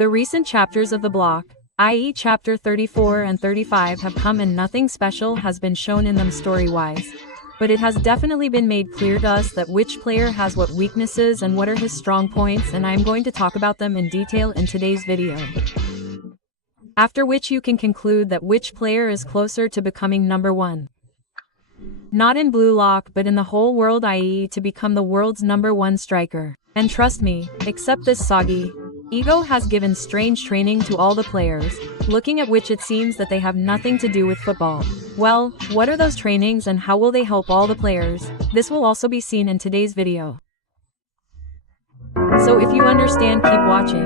The recent chapters of the block, i.e. chapter 34 and 35 have come and nothing special has been shown in them story-wise. But it has definitely been made clear to us that which player has what weaknesses and what are his strong points, and I'm going to talk about them in detail in today's video. After which you can conclude that which player is closer to becoming number one. Not in Blue Lock but in the whole world, i.e. to become the world's number one striker. And trust me, except this Soggy, Ego has given strange training to all the players, looking at which it seems that they have nothing to do with football. Well, what are those trainings and how will they help all the players? This will also be seen in today's video. So if you understand, keep watching.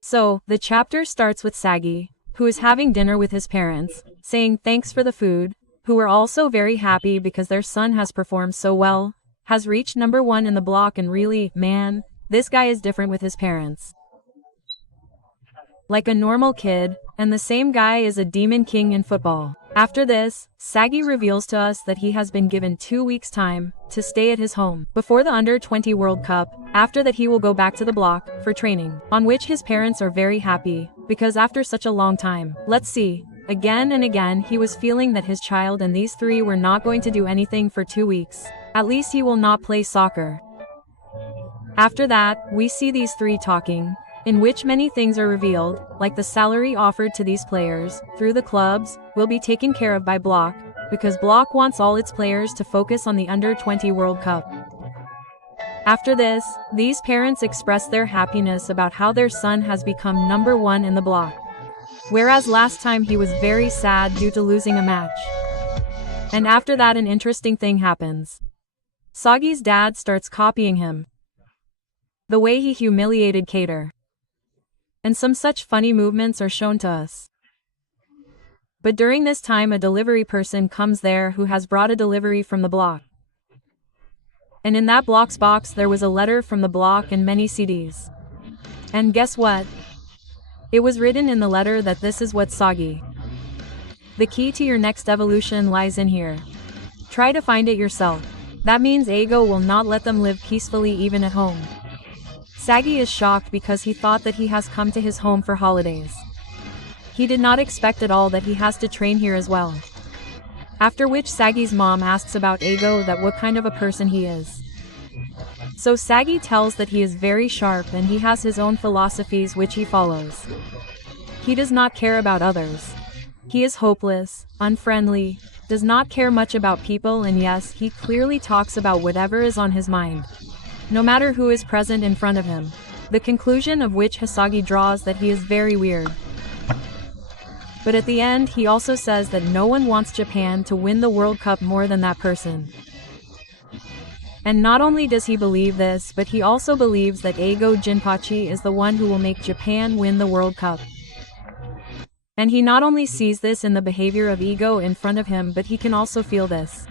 So, the chapter starts with Saggy, who is having dinner with his parents, saying thanks for the food, who are also very happy because their son has performed so well, has reached number one in the block, and really, man, this guy is different with his parents. Like a normal kid, and the same guy is a demon king in football. After this, Saggy reveals to us that he has been given 2 weeks' time to stay at his home before the Under-20 World Cup. After that he will go back to the block for training, on which his parents are very happy, because after such a long time, let's see, again and again he was feeling that his child and these three were not going to do anything for 2 weeks. At least he will not play soccer. After that, we see these three talking, in which many things are revealed, like the salary offered to these players, through the clubs, will be taken care of by Block, because Block wants all its players to focus on the Under-20 World Cup. After this, these parents express their happiness about how their son has become number one in the block. Whereas last time he was very sad due to losing a match. And after that an interesting thing happens. Soggy's dad starts copying him. The way he humiliated Kater. And some such funny movements are shown to us. But during this time a delivery person comes there who has brought a delivery from the block. And in that block's box there was a letter from the block and many CDs. And guess what? It was written in the letter that this is what Soggy. The key to your next evolution lies in here. Try to find it yourself. That means Ego will not let them live peacefully even at home. Saggy is shocked because he thought that he has come to his home for holidays. He did not expect at all that he has to train here as well. After which Saggy's mom asks about Ego, that what kind of a person he is. So Saggy tells that he is very sharp and he has his own philosophies which he follows. He does not care about others. He is hopeless, unfriendly, does not care much about people, and yes, he clearly talks about whatever is on his mind. No matter who is present in front of him. The conclusion of which Hisagi draws that he is very weird. But at the end he also says that no one wants Japan to win the World Cup more than that person. And not only does he believe this, but he also believes that Eigo Jinpachi is the one who will make Japan win the World Cup. And he not only sees this in the behavior of Ego in front of him, but he can also feel this.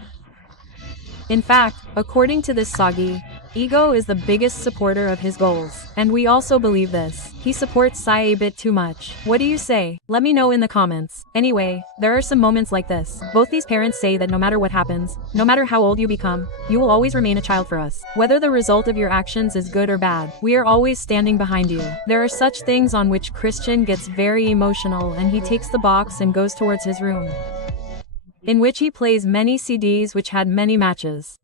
In fact, according to this Soggy, Ego is the biggest supporter of his goals, and we also believe this. He supports Sai a bit too much. What do you say? Let me know in the comments. Anyway, there are some moments like this. Both these parents say that no matter what happens, no matter how old you become, you will always remain a child for us. Whether the result of your actions is good or bad, we are always standing behind you. There are such things on which Christian gets very emotional and he takes the box and goes towards his room, in which he plays many CDs which had many matches.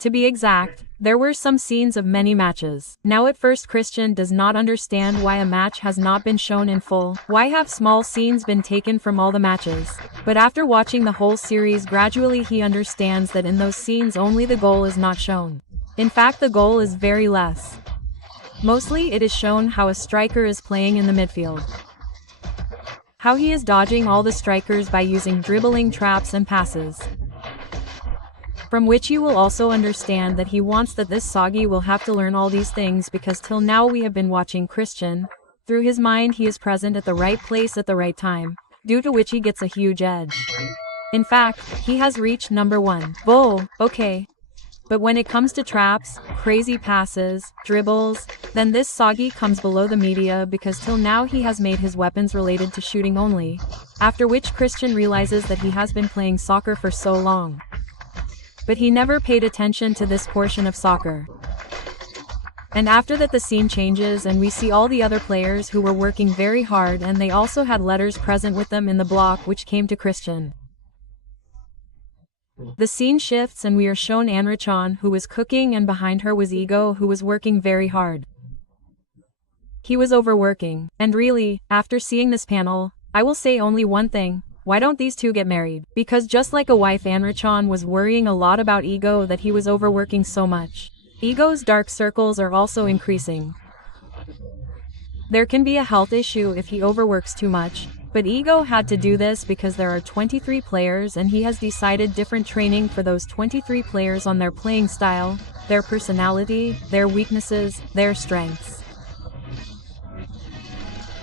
To be exact, there were some scenes of many matches. Now at first Christian does not understand why a match has not been shown in full, why have small scenes been taken from all the matches. But after watching the whole series gradually he understands that in those scenes only the goal is not shown. In fact the goal is very less. Mostly it is shown how a striker is playing in the midfield. How he is dodging all the strikers by using dribbling traps and passes. From which you will also understand that he wants that this Soggy will have to learn all these things, because till now we have been watching Christian. Through his mind he is present at the right place at the right time, due to which he gets a huge edge. In fact, he has reached number one. Bull, okay. But when it comes to traps, crazy passes, dribbles, then this Soggy comes below the media, because till now he has made his weapons related to shooting only. After which Christian realizes that he has been playing soccer for so long. But he never paid attention to this portion of soccer. And after that the scene changes and we see all the other players who were working very hard, and they also had letters present with them in the block which came to Christian. The scene shifts and we are shown Anrichan, who was cooking, and behind her was Ego, who was working very hard. He was overworking, and really, after seeing this panel, I will say only one thing: why don't these two get married? Because just like a wife, Anrichan was worrying a lot about Ego, that he was overworking so much. Ego's dark circles are also increasing. There can be a health issue if he overworks too much, but Ego had to do this because there are 23 players and he has decided different training for those 23 players on their playing style, their personality, their weaknesses, their strengths.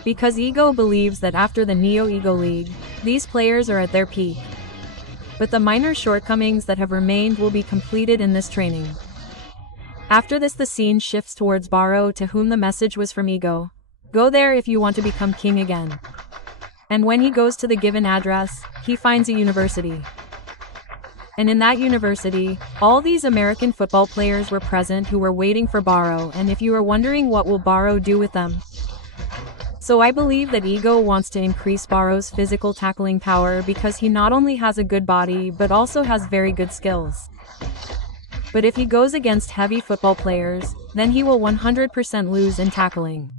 Because Ego believes that after the Neo Ego League, these players are at their peak. But the minor shortcomings that have remained will be completed in this training. After this the scene shifts towards Baro, to whom the message was from Ego. Go there if you want to become king again. And when he goes to the given address, he finds a university. And in that university, all these American football players were present who were waiting for Baro, and if you are wondering what will Baro do with them. So I believe that Ego wants to increase Baro's physical tackling power because he not only has a good body but also has very good skills. But if he goes against heavy football players, then he will 100% lose in tackling.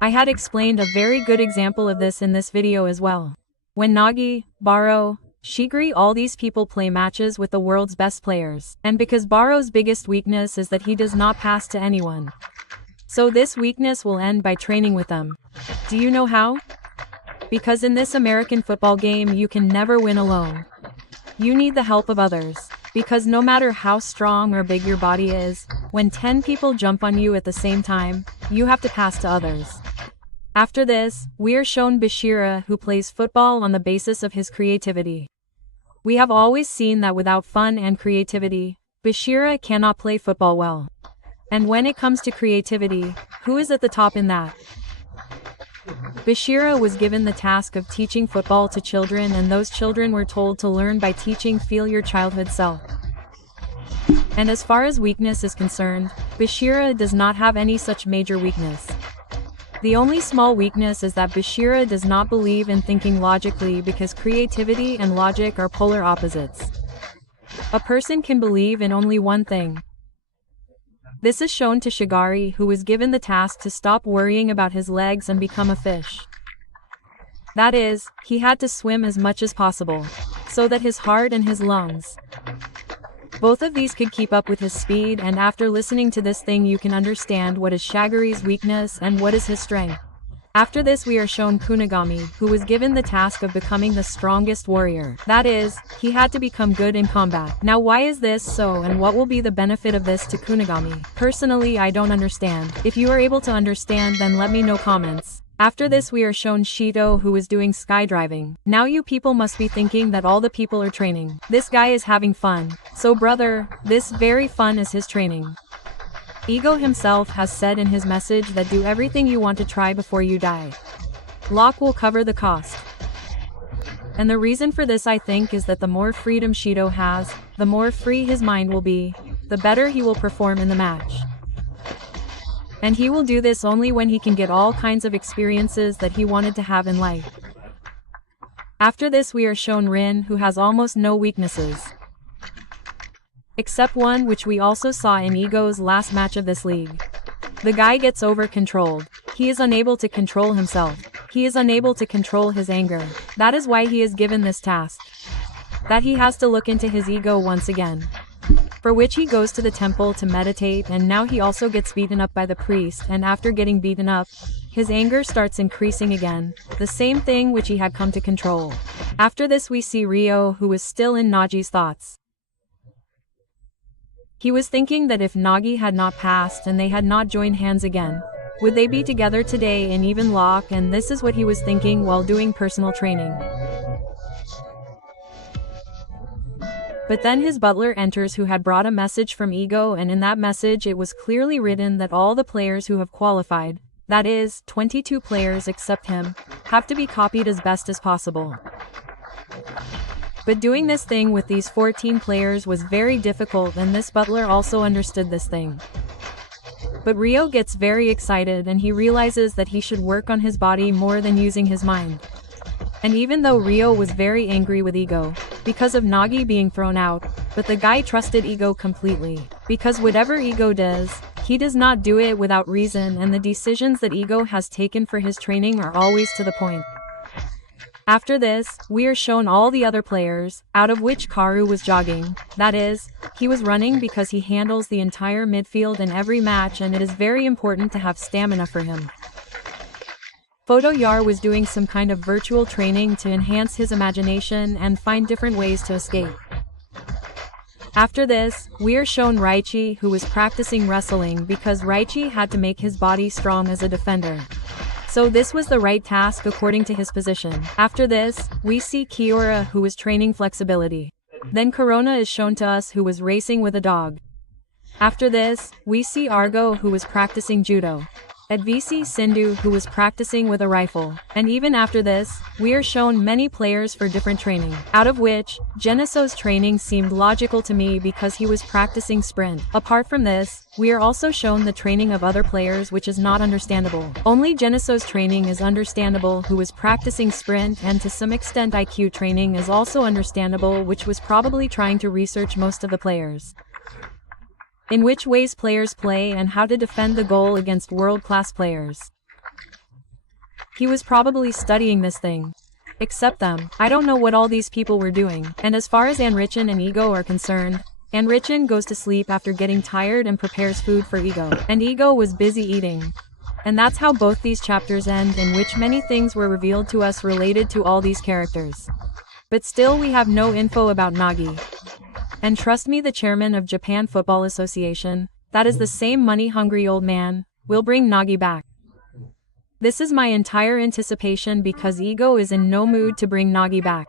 I had explained a very good example of this in this video as well. When Nagi, Baro, Shigri, all these people play matches with the world's best players, and because Baro's biggest weakness is that he does not pass to anyone. So this weakness will end by training with them. Do you know how? Because in this American football game you can never win alone. You need the help of others. Because no matter how strong or big your body is, when 10 people jump on you at the same time, you have to pass to others. After this, we are shown Bashira, who plays football on the basis of his creativity. We have always seen that without fun and creativity, Bashira cannot play football well. And when it comes to creativity, who is at the top in that? Bashira was given the task of teaching football to children, and those children were told to learn by teaching feel your childhood self. And as far as weakness is concerned, Bashira does not have any such major weakness. The only small weakness is that Bashira does not believe in thinking logically, because creativity and logic are polar opposites. A person can believe in only one thing. This is shown to Shigari, who was given the task to stop worrying about his legs and become a fish. That is, he had to swim as much as possible, so that his heart and his lungs, both of these could keep up with his speed. And after listening to this thing you can understand what is Shigari's weakness and what is his strength. After this we are shown Kunigami, who was given the task of becoming the strongest warrior. That is, he had to become good in combat. Now why is this so, and what will be the benefit of this to Kunigami? Personally I don't understand. If you are able to understand, then let me know comments. After this we are shown Shito, who is doing skydiving. Now you people must be thinking that all the people are training. This guy is having fun. So brother, this very fun is his training. Ego himself has said in his message that do everything you want to try before you die. Locke will cover the cost. And the reason for this I think is that the more freedom Shito has, the more free his mind will be, the better he will perform in the match. And he will do this only when he can get all kinds of experiences that he wanted to have in life. After this we are shown Rin, who has almost no weaknesses. Except one which we also saw in Ego's last match of this league. The guy gets over-controlled. He is unable to control himself. He is unable to control his anger. That is why he is given this task. That he has to look into his ego once again. For which he goes to the temple to meditate, and now he also gets beaten up by the priest, and after getting beaten up, his anger starts increasing again, the same thing which he had come to control. After this we see Rio, who is still in Nagi's thoughts. He was thinking that if Nagi had not passed and they had not joined hands again, would they be together today in even Locke, and this is what he was thinking while doing personal training. But then his butler enters, who had brought a message from Ego, and in that message it was clearly written that all the players who have qualified, that is, 22 players except him, have to be copied as best as possible. But doing this thing with these 14 players was very difficult, and this butler also understood this thing. But Rio gets very excited and he realizes that he should work on his body more than using his mind. And even though Rio was very angry with Ego because of Nagi being thrown out, but the guy trusted Ego completely, because whatever Ego does, he does not do it without reason, and the decisions that Ego has taken for his training are always to the point. After this, we are shown all the other players, out of which Karu was jogging. That is, he was running because he handles the entire midfield in every match, and it is very important to have stamina for him. Photo-Yar was doing some kind of virtual training to enhance his imagination and find different ways to escape. After this, we are shown Raichi, who was practicing wrestling because Raichi had to make his body strong as a defender. So this was the right task according to his position. After this, we see Kiora, who was training flexibility. Then Corona is shown to us, who was racing with a dog. After this, we see Argo, who was practicing judo. At VC Sindhu, who was practicing with a rifle. And even after this, we are shown many players for different training, out of which, Geneso's training seemed logical to me because he was practicing sprint. Apart from this, we are also shown the training of other players, which is not understandable. Only Geneso's training is understandable, who was practicing sprint, and to some extent IQ training is also understandable, which was probably trying to research most of the players. In which ways players play and how to defend the goal against world-class players. He was probably studying this thing. Except them, I don't know what all these people were doing. And as far as Anrichin and Ego are concerned, Anrichin goes to sleep after getting tired and prepares food for Ego. And Ego was busy eating. And that's how both these chapters end, in which many things were revealed to us related to all these characters. But still we have no info about Nagi. And trust me, the chairman of Japan Football Association, that is the same money-hungry old man, will bring Nagi back. This is my entire anticipation because Ego is in no mood to bring Nagi back.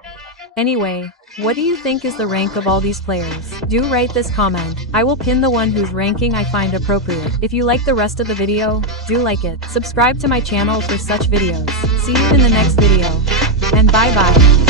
Anyway, what do you think is the rank of all these players? Do write this comment. I will pin the one whose ranking I find appropriate. If you like the rest of the video, do like it. Subscribe to my channel for such videos. See you in the next video. And bye bye.